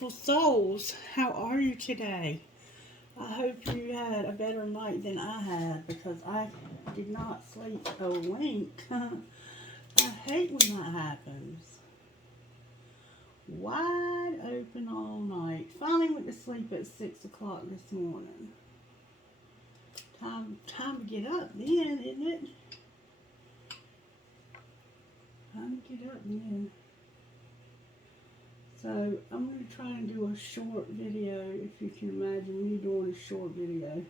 beautiful souls. How are you today? I hope you had a better night than I had because I did not sleep a wink. I hate when that happens. Wide open all night. Finally went to sleep at 6 o'clock this morning. Time to get up then, isn't it? Time to get up then. So, I'm going to try and do a short video, if you can imagine me doing a short video.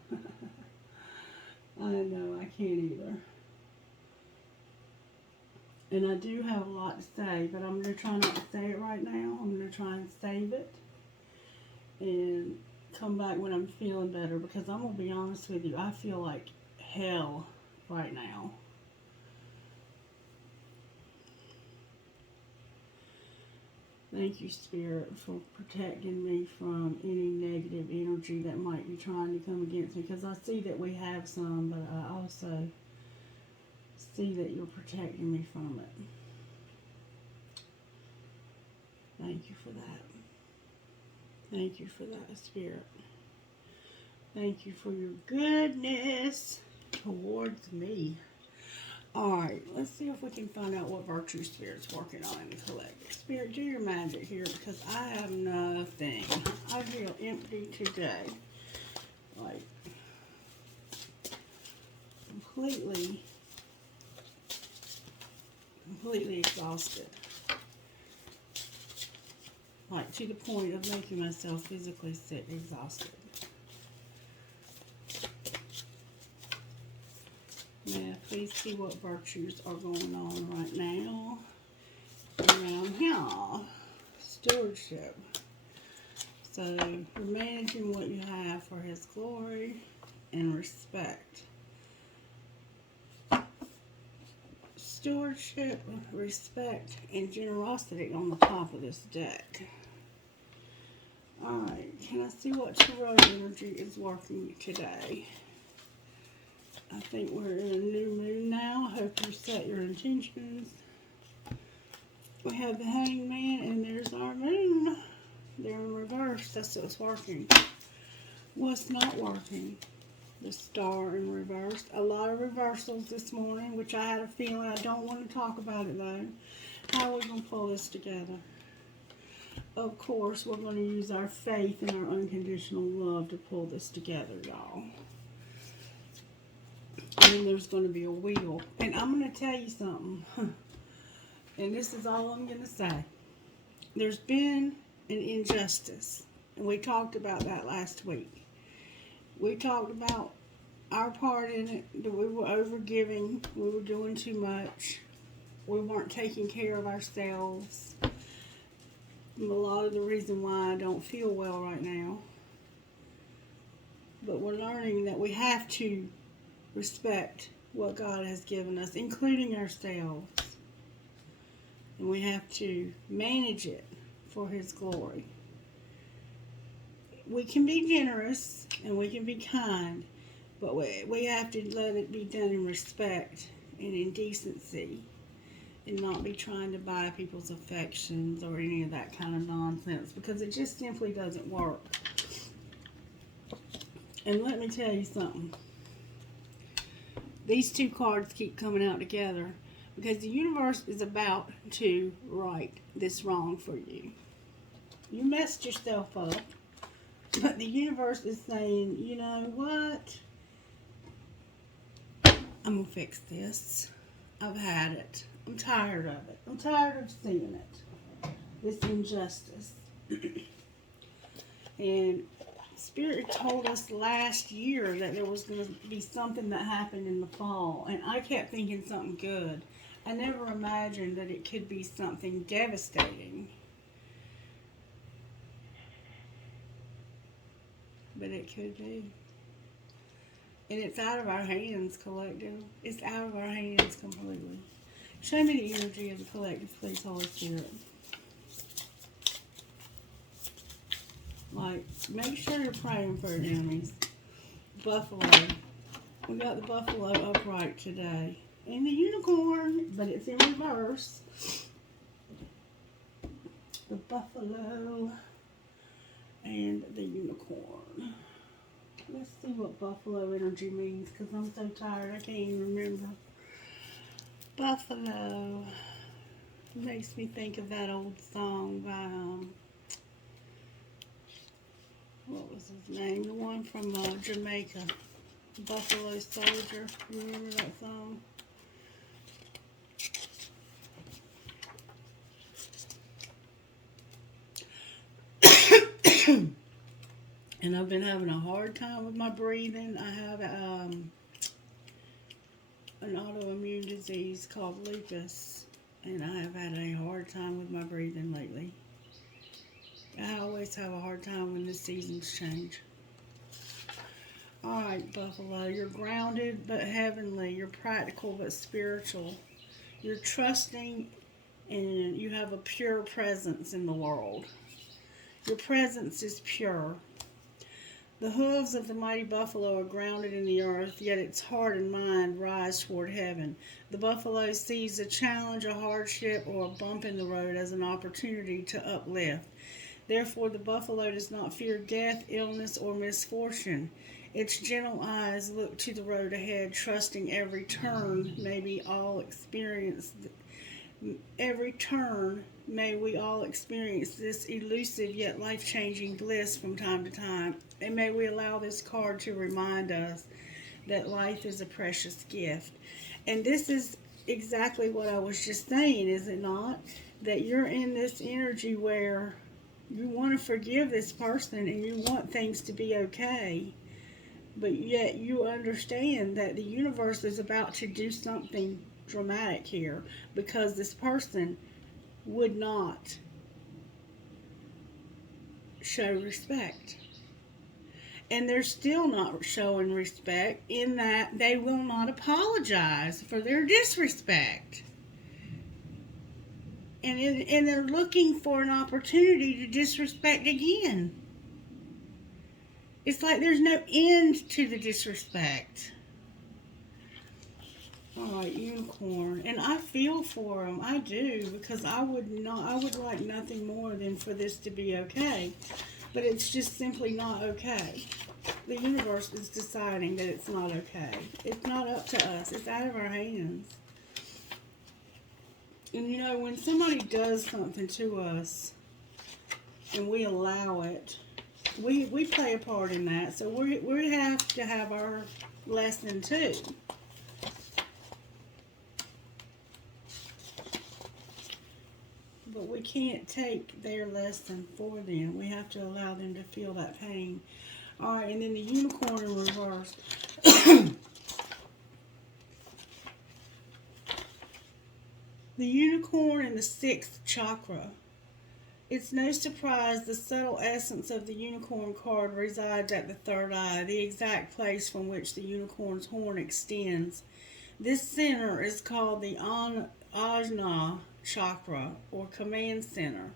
I know, I can't either. And I do have a lot to say, but I'm going to try not to say it right now. I'm going to try and save it and come back when I'm feeling better, because I'm going to be honest with you, I feel like hell right now. Thank you, Spirit, for protecting me from any negative energy that might be trying to come against me. Because I see that we have some, but I also see that you're protecting me from it. Thank you for that. Thank you for that, Spirit. Thank you for your goodness towards me. Alright, let's see if we can find out what virtue Spirit's working on in the collective. Spirit, do your magic here, because I have nothing. I feel empty today. Like, completely exhausted. Like, to the point of making myself physically sick, exhausted. Now, please see what virtues are going on right now around here. Stewardship. So, you're managing what you have for His glory and respect. Stewardship, respect, and generosity on the top of this deck. Alright, can I see what Tarot energy is working today? I think we're in a new moon now. I hope you set your intentions. We have the Hangman, and there's our moon. They're in reverse. That's what's working. What's not working? The Star in reverse. A lot of reversals this morning, which I had a feeling. I don't want to talk about it, though. How are we going to pull this together? Of course, we're going to use our faith and our unconditional love to pull this together, y'all. And then there's going to be a wheel. And I'm going to tell you something. And this is all I'm going to say. There's been an injustice. And we talked about that last week. We talked about our part in it. That we were overgiving. We were doing too much. We weren't taking care of ourselves. And a lot of the reason why I don't feel well right now. But we're learning that we have to respect what God has given us, including ourselves. And we have to manage it for His glory. We can be generous and we can be kind, but we have to let it be done in respect and in decency, and not be trying to buy people's affections or any of that kind of nonsense, because it just simply doesn't work. And let me tell you something. These two cards keep coming out together because the universe is about to right this wrong for you. You messed yourself up, but the universe is saying, you know what? I'm going to fix this. I've had it. I'm tired of it. I'm tired of seeing it. This injustice. And Spirit told us last year that there was going to be something that happened in the fall. And I kept thinking something good. I never imagined that it could be something devastating. But it could be. And it's out of our hands, collective. It's out of our hands completely. Show me the energy of the collective, please, Holy Spirit. Like, make sure you're praying for your enemies. Buffalo. We got the buffalo upright today. And the unicorn, but it's in reverse. The buffalo. and the unicorn. Let's see what buffalo energy means, because I'm so tired I can't even remember. Buffalo makes me think of that old song by, what was his name? The one from Jamaica, Buffalo Soldier. You remember that song? And I've been having a hard time with my breathing. I have an autoimmune disease called lupus, and I have had a hard time with my breathing lately. I always have a hard time when the seasons change. Alright, Buffalo, you're grounded but heavenly. You're practical but spiritual. You're trusting, and you have a pure presence in the world. Your presence is pure. The hooves of the mighty buffalo are grounded in the earth, yet its heart and mind rise toward heaven. The buffalo sees a challenge, a hardship, or a bump in the road as an opportunity to uplift. Therefore, the buffalo does not fear death, illness, or misfortune. Its gentle eyes look to the road ahead, trusting every turn may we all experience this elusive yet life-changing bliss from time to time. And may we allow this card to remind us that life is a precious gift. And this is exactly what I was just saying, is it not? That you're in this energy where you want to forgive this person and you want things to be okay. But yet you understand that the universe is about to do something dramatic here, because this person would not show respect. And they're still not showing respect in that they will not apologize for their disrespect. And they're looking for an opportunity to disrespect again. It's like there's no end to the disrespect. Alright, unicorn. And I feel for them. I do, because I would like nothing more than for this to be okay. But it's just simply not okay. The universe is deciding that it's not okay. It's not up to us. It's out of our hands. And you know, when somebody does something to us and we allow it, we play a part in that. So we have to have our lesson too. But we can't take their lesson for them. We have to allow them to feel that pain. Alright, and then the unicorn in reverse. The unicorn in the 6th chakra. It's no surprise the subtle essence of the unicorn card resides at the third eye, the exact place from which the unicorn's horn extends. This center is called the Ajna chakra, or command center.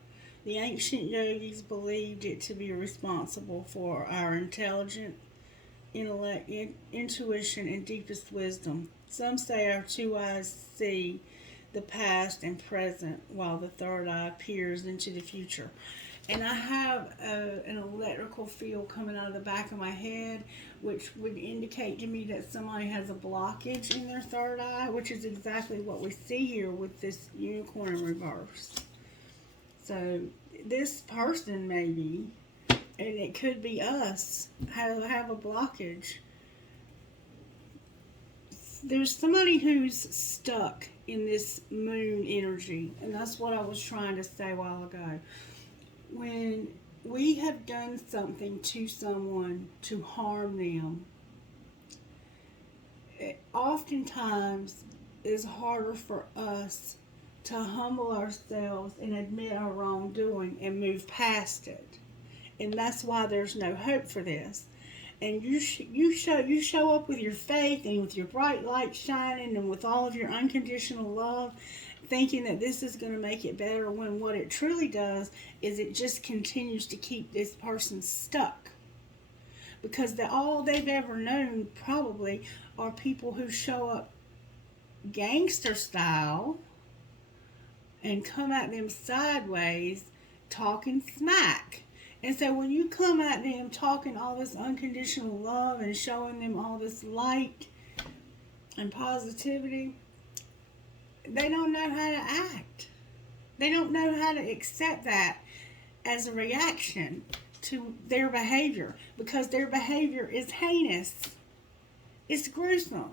The ancient yogis believed it to be responsible for our intelligent intellect, intuition, and deepest wisdom. Some say our two eyes see the past and present, while the third eye peers into the future. And I have an electrical field coming out of the back of my head, which would indicate to me that somebody has a blockage in their third eye, which is exactly what we see here with this unicorn in reverse. So this person maybe, and it could be us, have a blockage. There's somebody who's stuck in this moon energy, and that's what I was trying to say a while ago. When we have done something to someone to harm them, it oftentimes is harder for us to humble ourselves and admit our wrongdoing and move past it. And that's why there's no hope for this. And you show up with your faith and with your bright light shining and with all of your unconditional love, thinking that this is going to make it better, when what it truly does is it just continues to keep this person stuck. Because all they've ever known probably are people who show up gangster style and come at them sideways talking smack. And so when you come at them talking all this unconditional love and showing them all this light and positivity, they don't know how to act. They don't know how to accept that as a reaction to their behavior, because their behavior is heinous. It's gruesome.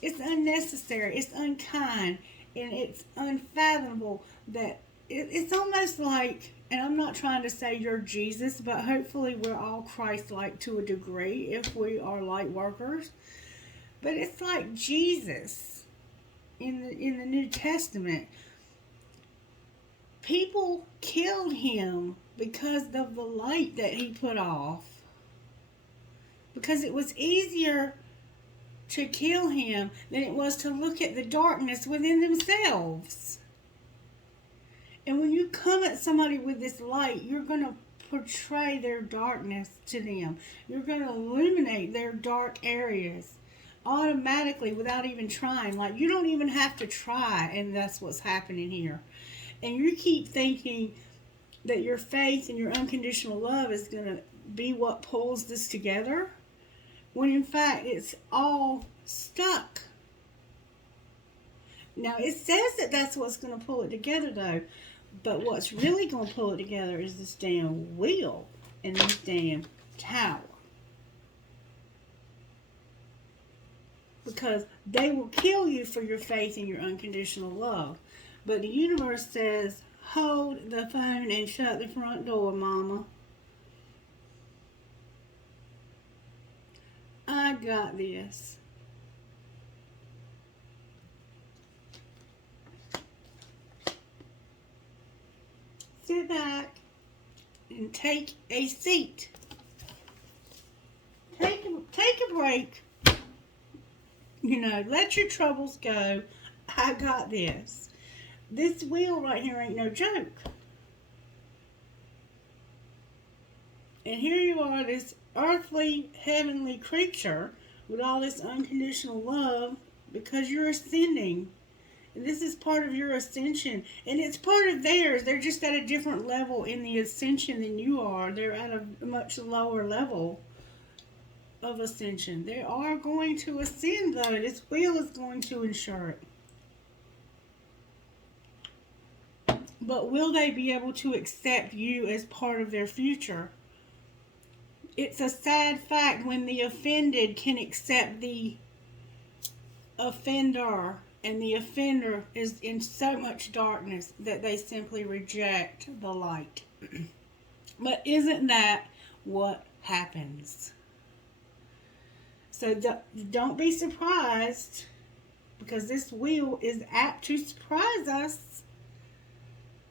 It's unnecessary. It's unkind. And it's unfathomable that it's almost like, and I'm not trying to say you're Jesus, but hopefully we're all Christ-like to a degree if we are light workers. But it's like Jesus in the New Testament. People killed him because of the light that he put off. Because it was easier to kill him than it was to look at the darkness within themselves. And when you come at somebody with this light, you're going to portray their darkness to them. You're going to illuminate their dark areas automatically without even trying. Like, you don't even have to try, and that's what's happening here. And you keep thinking that your faith and your unconditional love is going to be what pulls this together, when in fact it's all stuck. Now, it says that that's what's going to pull it together, though. But what's really going to pull it together is this damn wheel and this damn tower. Because they will kill you for your faith and your unconditional love. But the universe says, hold the phone and shut the front door, Mama. I got this. Sit back and take a seat. Take a break. You know, let your troubles go. I got this. This wheel right here ain't no joke. And here you are, this earthly, heavenly creature with all this unconditional love, because you're ascending. And this is part of your ascension. And it's part of theirs. They're just at a different level in the ascension than you are. They're at a much lower level of ascension. They are going to ascend, though. This wheel is going to ensure it. But will they be able to accept you as part of their future? It's a sad fact when the offended can accept the offender, and the offender is in so much darkness that they simply reject the light. But isn't that what happens? So don't be surprised, because this wheel is apt to surprise us.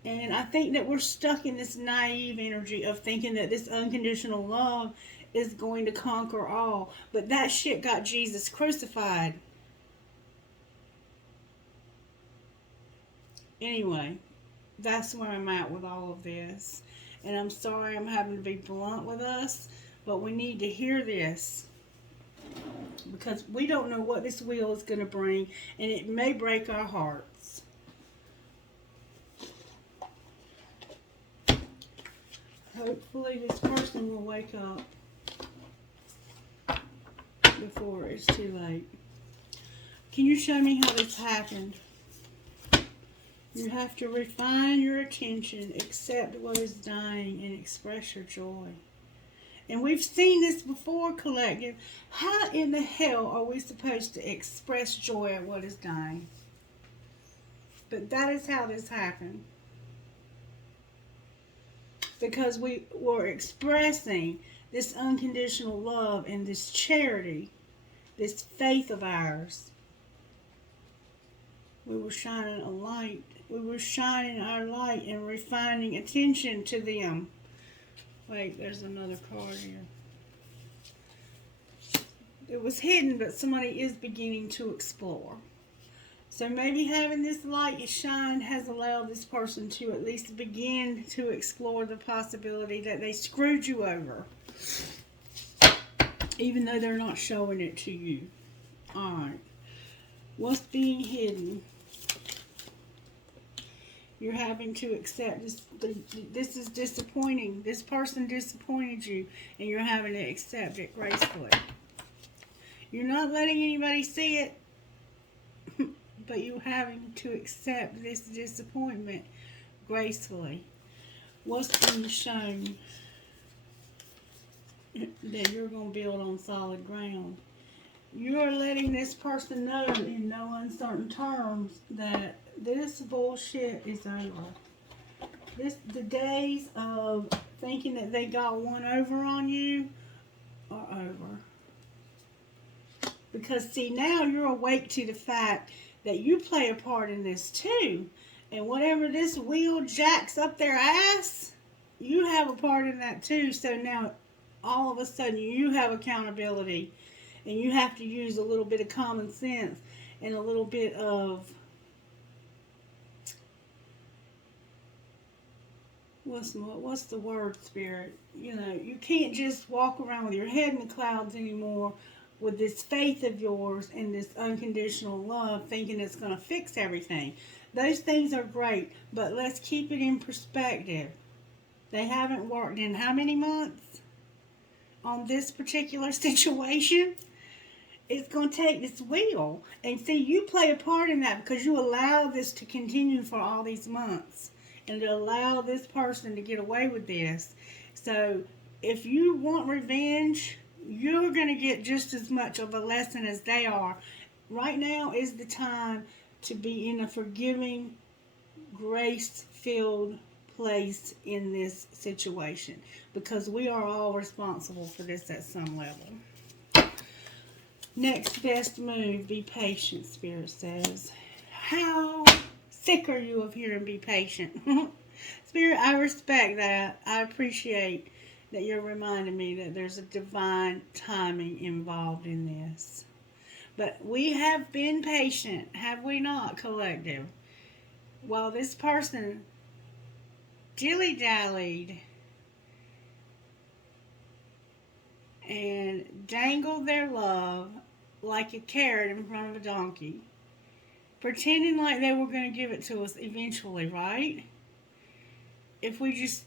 And I think that we're stuck in this naive energy of thinking that this unconditional love is going to conquer all. But that shit got Jesus crucified. Anyway, that's where I'm at with all of this. And I'm sorry I'm having to be blunt with us, but we need to hear this. Because we don't know what this wheel is going to bring, and it may break our hearts. Hopefully this person will wake up before it's too late. Can you show me how this happened? You have to refine your attention, accept what is dying, and express your joy. And we've seen this before, collective. How in the hell are we supposed to express joy at what is dying? But that is how this happened. Because we were expressing this unconditional love and this charity, this faith of ours. We were shining a light. We were shining our light and refining attention to them. Wait, there's another card here. It was hidden, but somebody is beginning to explore. So maybe having this light shine has allowed this person to at least begin to explore the possibility that they screwed you over, even though they're not showing it to you. Alright. What's being hidden? You're having to accept this. This is disappointing. This person disappointed you, and you're having to accept it gracefully. You're not letting anybody see it, but you're having to accept this disappointment gracefully. What's being shown that you're going to build on solid ground? You're letting this person know in no uncertain terms that this bullshit is over. The days of thinking that they got one over on you are over. Because see, now you're awake to the fact that you play a part in this too. And whatever this wheel jacks up their ass, you have a part in that too. So now all of a sudden you have accountability. And you have to use a little bit of common sense and a little bit of, what's the word, Spirit? You know, you can't just walk around with your head in the clouds anymore with this faith of yours and this unconditional love thinking it's going to fix everything. Those things are great, but let's keep it in perspective. They haven't worked in how many months on this particular situation? It's going to take this wheel. And see, you play a part in that because you allow this to continue for all these months. And to allow this person to get away with this. So, if you want revenge, you're going to get just as much of a lesson as they are. Right now is the time to be in a forgiving, grace-filled place in this situation. Because we are all responsible for this at some level. Next best move, be patient, Spirit says. How sick are you of hearing be patient? Spirit, I respect that. I appreciate that you're reminding me that there's a divine timing involved in this. But we have been patient, have we not, collective? While this person dilly-dallied and dangled their love like a carrot in front of a donkey, pretending like they were going to give it to us eventually, right? If we just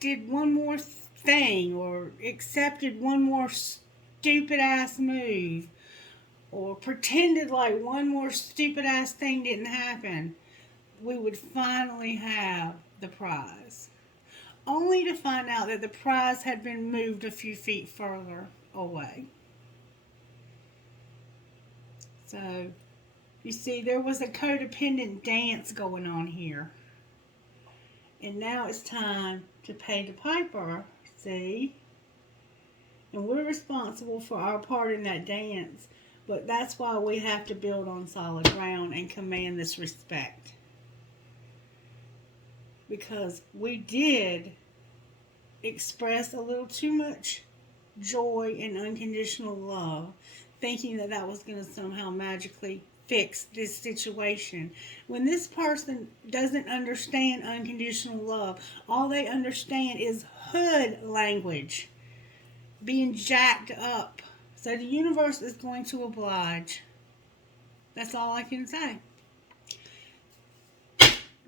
did one more thing or accepted one more stupid ass move or pretended like one more stupid ass thing didn't happen, we would finally have the prize. Only to find out that the prize had been moved a few feet further away. So, you see, there was a codependent dance going on here. And now it's time to pay the piper, see? And we're responsible for our part in that dance. But that's why we have to build on solid ground and command this respect. Because we did express a little too much joy and unconditional love, thinking that that was going to somehow magically fix this situation. When this person doesn't understand unconditional love, all they understand is hood language, being jacked up. So the universe is going to oblige. That's all I can say.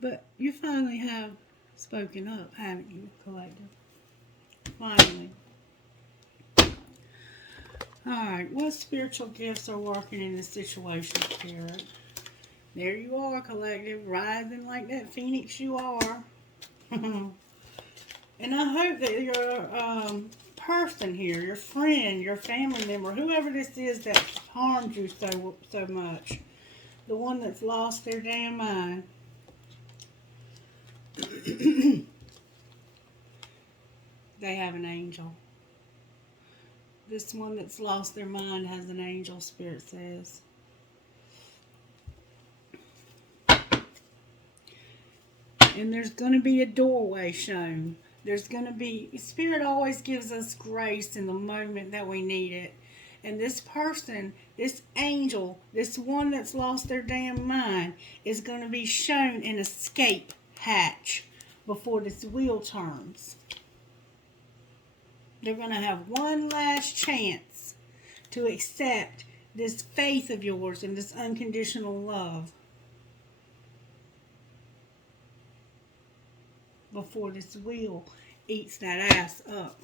But you finally have spoken up, haven't you, collective? Finally. Alright, what spiritual gifts are working in this situation, Spirit? There you are, collective, rising like that phoenix you are. And I hope that your person here, your friend, your family member, whoever this is that harmed you so much, the one that's lost their damn mind, they have an angel. This one that's lost their mind has an angel, Spirit says. And there's going to be a doorway shown. There's going to be, Spirit always gives us grace in the moment that we need it. And this person, this angel, this one that's lost their damn mind, is going to be shown an escape hatch before this wheel turns. They're going to have one last chance to accept this faith of yours and this unconditional love. before this wheel eats that ass up.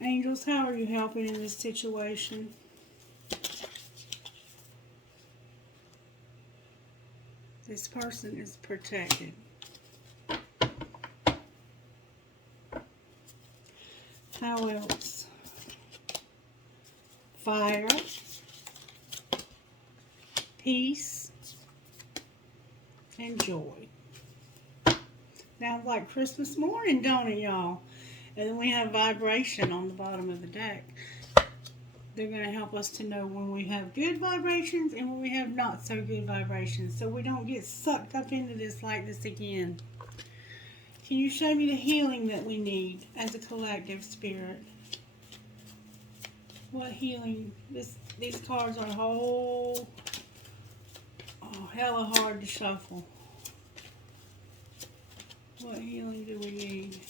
Angels, how are you helping in this situation? This person is protected. How else? Fire, peace, and joy. Sounds like Christmas morning, don't it, y'all? And then we have vibration on the bottom of the deck. They're going to help us to know when we have good vibrations and when we have not so good vibrations, so we don't get sucked up into this like this again. Can you show me the healing that we need as a collective, Spirit? What healing? These cards are hella hard to shuffle. What healing do we need?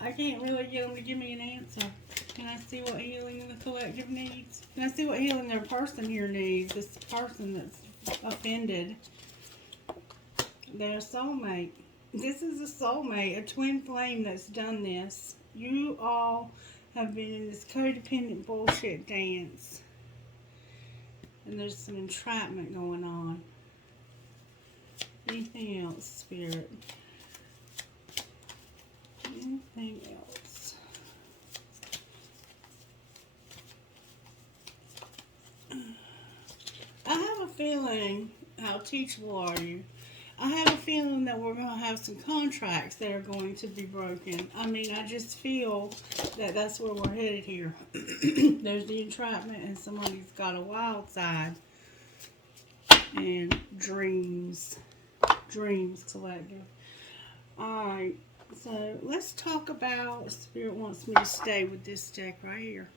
I can't really get them to give me an answer. Can I see what healing the collective needs? Can I see what healing their person here needs? This person that's offended. Their soulmate. This is a soulmate, a twin flame that's done this. You all have been in this codependent bullshit dance. And there's some entrapment going on. Anything else, Spirit? Anything else? I have a feeling, how teachable are you? I have a feeling that we're going to have some contracts that are going to be broken. I mean, I just feel that that's where we're headed here. There's the entrapment, and somebody's got a wild side. And dreams. Dreams collective. Alright, so let's talk about, Spirit wants me to stay with this deck right here.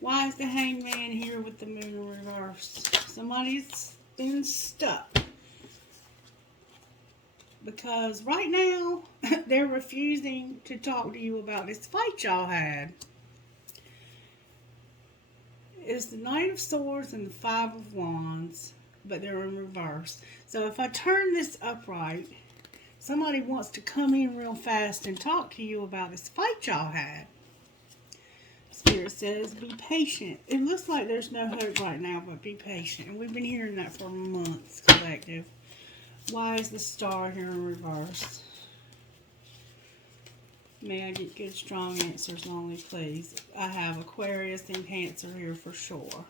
Why is the Hangman here with the moon in reverse? Somebody's been stuck. Because right now, they're refusing to talk to you about this fight y'all had. It's the Knight of Swords and the Five of Wands, but they're in reverse. So if I turn this upright, somebody wants to come in real fast and talk to you about this fight y'all had. Spirit says, be patient. It looks like there's no hope right now, but be patient. And we've been hearing that for months, collective. Why is the Star here in reverse? May I get good, strong answers only, please? I have Aquarius and Cancer here for sure.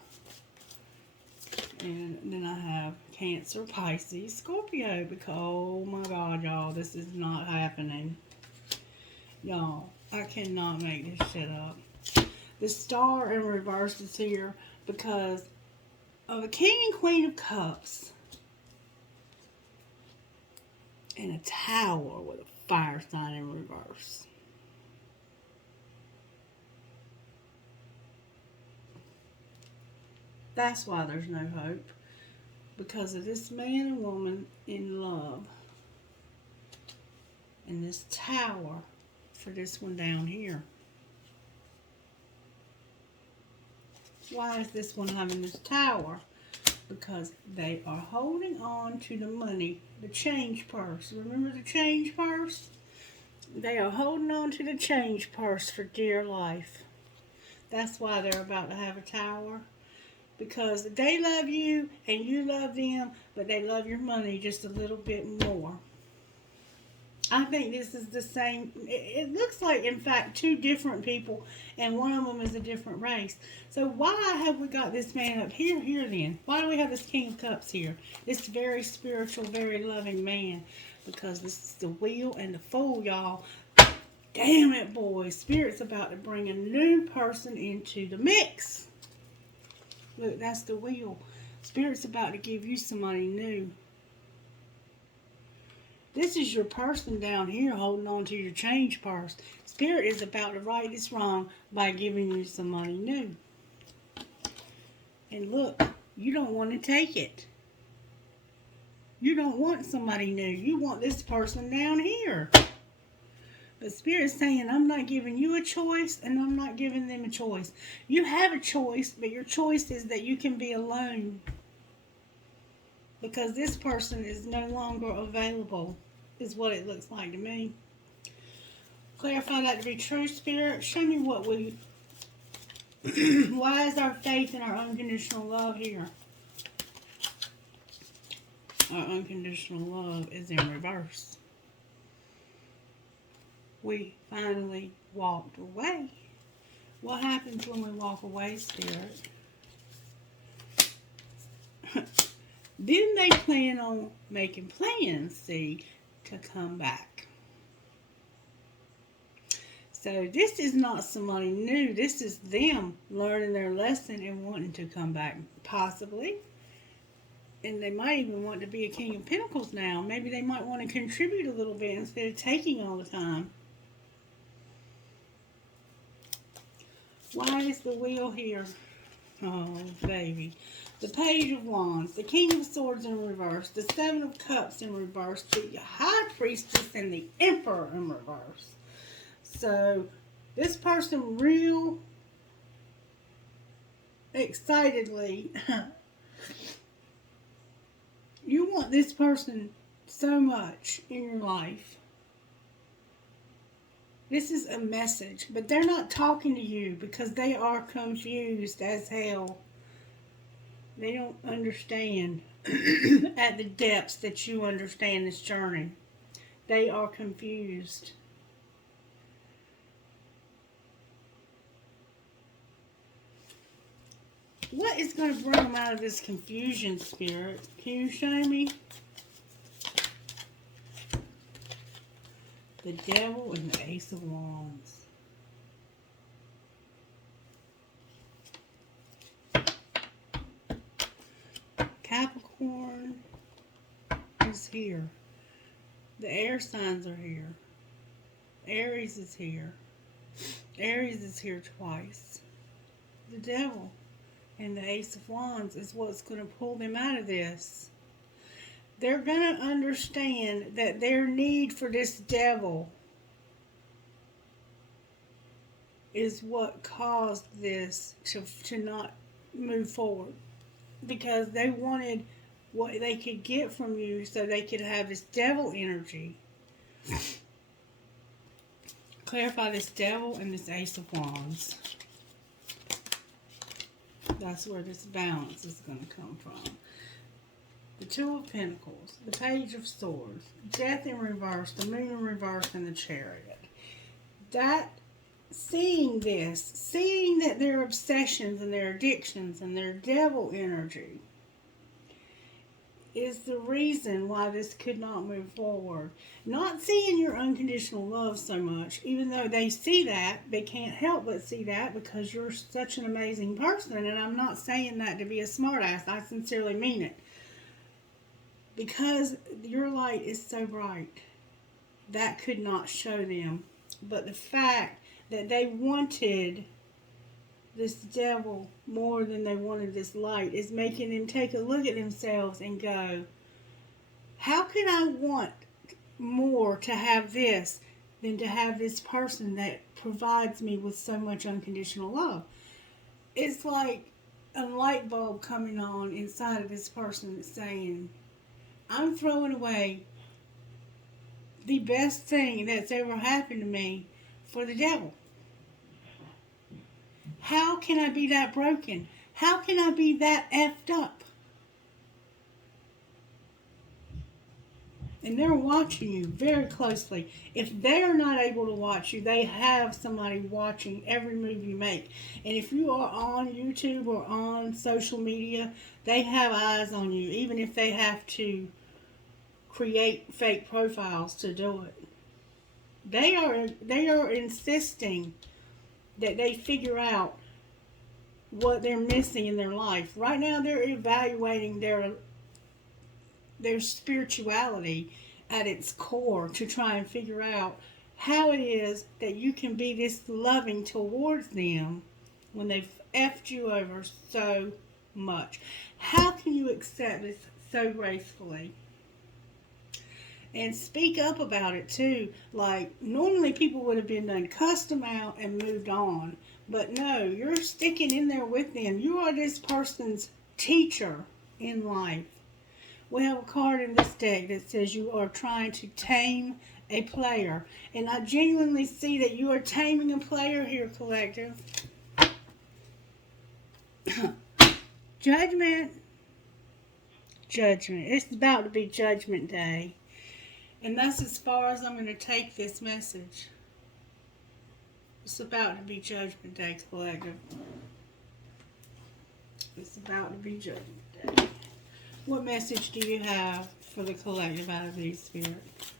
And then I have Cancer, Pisces, Scorpio. Because, oh my God, y'all, this is not happening. Y'all, I cannot make this shit up. The Star in reverse is here because of the King and Queen of Cups. And a Tower with a fire sign in reverse. That's why there's no hope. Because of this man and woman in love. And this Tower for this one down here. Why is this one having this Tower? Because they are holding on to the money, the change purse. Remember the change purse? They are holding on to the change purse for dear life. That's why they're about to have a Tower. Because they love you and you love them, but they love your money just a little bit more. I think this is the same. It looks like, in fact, two different people, and one of them is a different race. So why have we got this man up here then? Why do we have this King of Cups here? This very spiritual, very loving man. Because this is the Wheel and the Fool, y'all. Damn it, boys. Spirit's about to bring a new person into the mix. Look, that's the Wheel. Spirit's about to give you somebody new. This is your person down here holding on to your change purse. Spirit is about to right this wrong by giving you some money new. And look, you don't want to take it. You don't want somebody new. You want this person down here. But Spirit's saying, I'm not giving you a choice and I'm not giving them a choice. You have a choice, but your choice is that you can be alone. Because this person is no longer available, is what it looks like to me. Clarify that to be true, Spirit. Show me what we... Why is our faith and our unconditional love here? Our unconditional love is in reverse. We finally walked away. What happens when we walk away, Spirit? Then they plan on making plans, see, to come back. So this is not somebody new. This is them learning their lesson and wanting to come back, possibly. And they might even want to be a King of Pentacles now. Maybe they might want to contribute a little bit instead of taking all the time. Why is the wheel here? Oh, baby. The Page of Wands, the King of Swords in reverse, the Seven of Cups in reverse, the High Priestess, and the Emperor in reverse. So, this person real excitedly, you want this person so much in your life. This is a message, but they're not talking to you because they are confused as hell. They don't understand at the depths that you understand this journey. They are confused. What is going to bring them out of this confusion, Spirit? Can you show me? The Devil and the Ace of Wands. Capricorn is here. The air signs are here. Aries is here. Aries is here twice. The Devil and the Ace of Wands is what's going to pull them out of this. They're going to understand that their need for this devil is what caused this to not move forward. Because they wanted what they could get from you so they could have this devil energy. Clarify this Devil and this Ace of Wands. That's where this balance is going to come from. The Two of Pentacles, the Page of Swords, Death in reverse, the Moon in reverse, and the Chariot. That, seeing this, seeing that their obsessions and their addictions and their devil energy is the reason why this could not move forward. Not seeing your unconditional love so much, even though they see that, they can't help but see that because you're such an amazing person. And I'm not saying that to be a smartass. I sincerely mean it. Because your light is so bright, that could not show them. But the fact that they wanted this devil more than they wanted this light is making them take a look at themselves and go, how can I want more to have this than to have this person that provides me with so much unconditional love? It's like a light bulb coming on inside of this person that's saying, I'm throwing away the best thing that's ever happened to me for the devil. How can I be that broken? How can I be that effed up? And they're watching you very closely. If they are not able to watch you, they have somebody watching every move you make. And if you are on YouTube or on social media, they have eyes on you, even if they have to create fake profiles to do it. They are insisting that they figure out what they're missing in their life. Right now they're evaluating their spirituality at its core to try and figure out how it is that you can be this loving towards them when they've effed you over so much. How can you accept this so gracefully? And speak up about it too. Like, normally people would have been done, cussed them out and moved on. But no, you're sticking in there with them. You are this person's teacher in life. We have a card in this deck that says you are trying to tame a player. And I genuinely see that you are taming a player here, collective. Judgment. Judgment. It's about to be Judgment Day. And that's as far as I'm going to take this message. It's about to be Judgment Day, collective. It's about to be Judgment Day. What message do you have for the collective out of these spirits?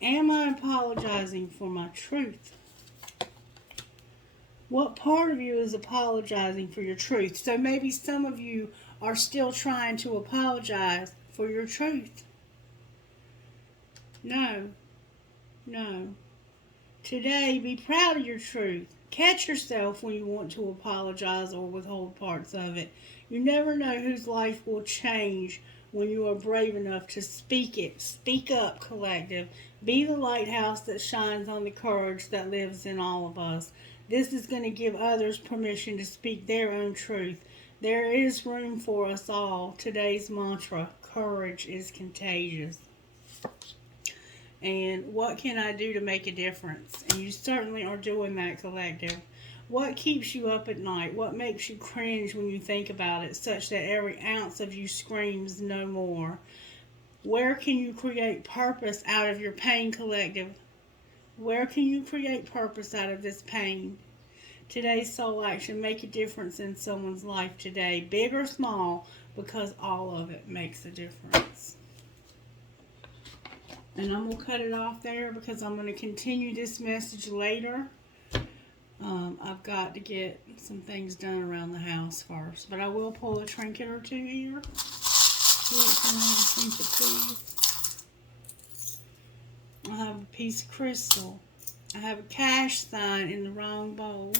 Am I apologizing for my truth? What part of you is apologizing for your truth? So maybe some of you are still trying to apologize for your truth. No. No. Today, be proud of your truth. Catch yourself when you want to apologize or withhold parts of it. You never know whose life will change when you are brave enough to speak it. Speak up, collective. Be the lighthouse that shines on the courage that lives in all of us. This is going to give others permission to speak their own truth. There is room for us all. Today's mantra, courage is contagious. And what can I do to make a difference? And you certainly are doing that, collective. What keeps you up at night? What makes you cringe when you think about it, such that every ounce of you screams no more? Where can you create purpose out of your pain, collective? Where can you create purpose out of this pain? Today's soul action, make a difference in someone's life today, big or small, because all of it makes a difference. And I'm going to cut it off there because I'm going to continue this message later. I've got to get some things done around the house first. But I will pull a trinket or two here. I have a piece of crystal. I have a cash sign in the wrong bowl.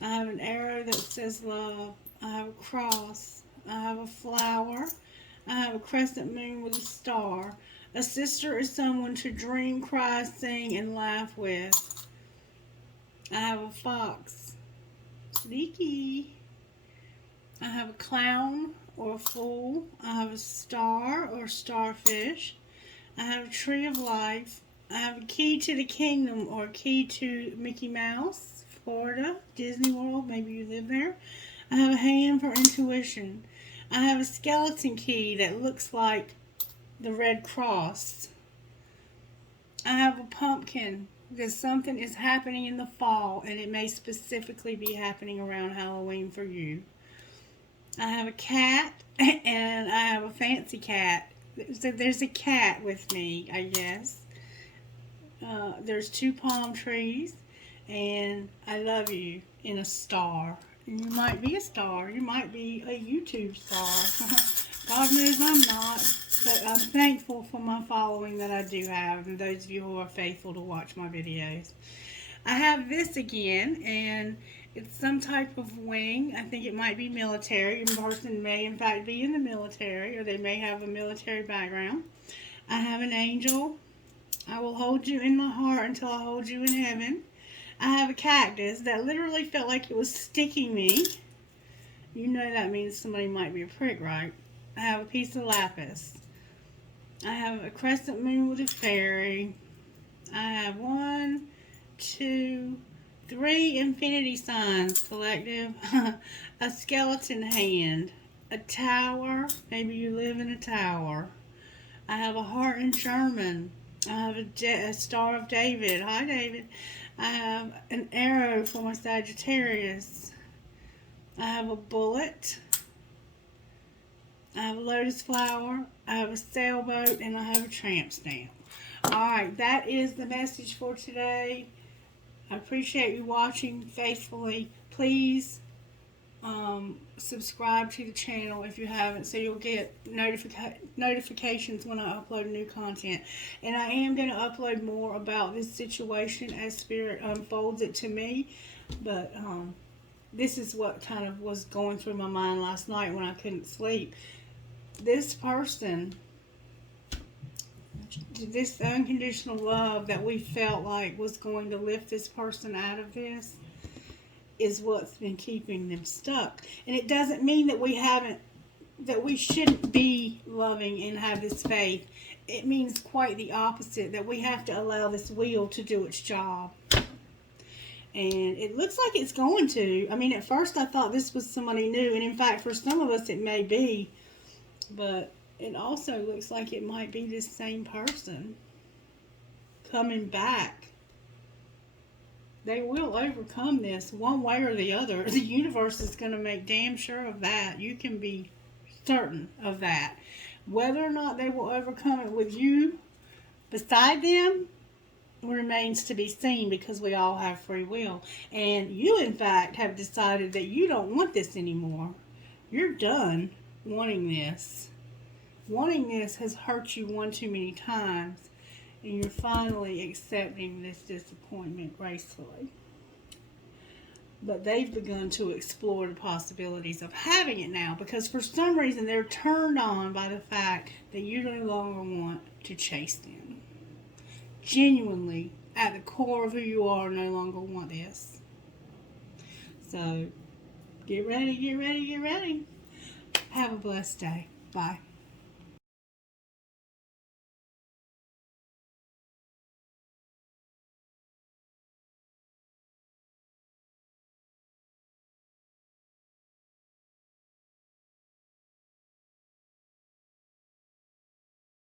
I have an arrow that says love. I have a cross. I have a flower. I have a crescent moon with a star. A sister is someone to dream, cry, sing, and laugh with. I have a fox. Sneaky. I have a clown or a fool. I have a star or starfish. I have a tree of life. I have a key to the kingdom or key to Mickey Mouse, Florida, Disney World. Maybe you live there. I have a hand for intuition. I have a skeleton key that looks like the Red Cross. I have a pumpkin because something is happening in the fall and it may specifically be happening around Halloween for you. I have a cat and I have a fancy cat. So there's a cat with me, I guess. There's 2 palm trees and I love you in a star. And you might be a star. You might be a YouTube star. God knows I'm not. But I'm thankful for my following that I do have, and those of you who are faithful to watch my videos. I have this again, and it's some type of wing. I think it might be military. A person may, in fact, be in the military, or they may have a military background. I have an angel. I will hold you in my heart until I hold you in heaven. I have a cactus that literally felt like it was sticking me. You know that means somebody might be a prick, right? I have a piece of lapis. I have a crescent moon with a fairy. I have 1, 2, 3 infinity signs, collective. A skeleton hand. A tower. Maybe you live in a tower. I have a heart in German. I have a Star of David. Hi, David. I have an arrow for my Sagittarius. I have a bullet. I have a lotus flower, I have a sailboat, and I have a tramp stamp. Alright, that is the message for today. I appreciate you watching faithfully. Please subscribe to the channel if you haven't, so you'll get notifications when I upload new content. And I am going to upload more about this situation as Spirit unfolds it to me. But this is what kind of was going through my mind last night when I couldn't sleep. This person, this unconditional love that we felt like was going to lift this person out of this, is what's been keeping them stuck. And it doesn't mean that we shouldn't be loving and have this faith. It means quite the opposite, that we have to allow this wheel to do its job. And it looks like it's going to. I mean, at first I thought this was somebody new, and in fact, for some of us it may be. But it also looks like it might be this same person coming back. They will overcome this one way or the other. The universe is going to make damn sure of that. You can be certain of that. Whether or not they will overcome it with you beside them remains to be seen, because we all have free will. And you, in fact, have decided that you don't want this anymore. You're done wanting this. Wanting this has hurt you one too many times, and you're finally accepting this disappointment gracefully. But they've begun to explore the possibilities of having it now, because for some reason they're turned on by the fact that you no longer want to chase them. Genuinely, at the core of who you are, no longer want this. So, get ready, get ready, get ready. Have a blessed day. Bye.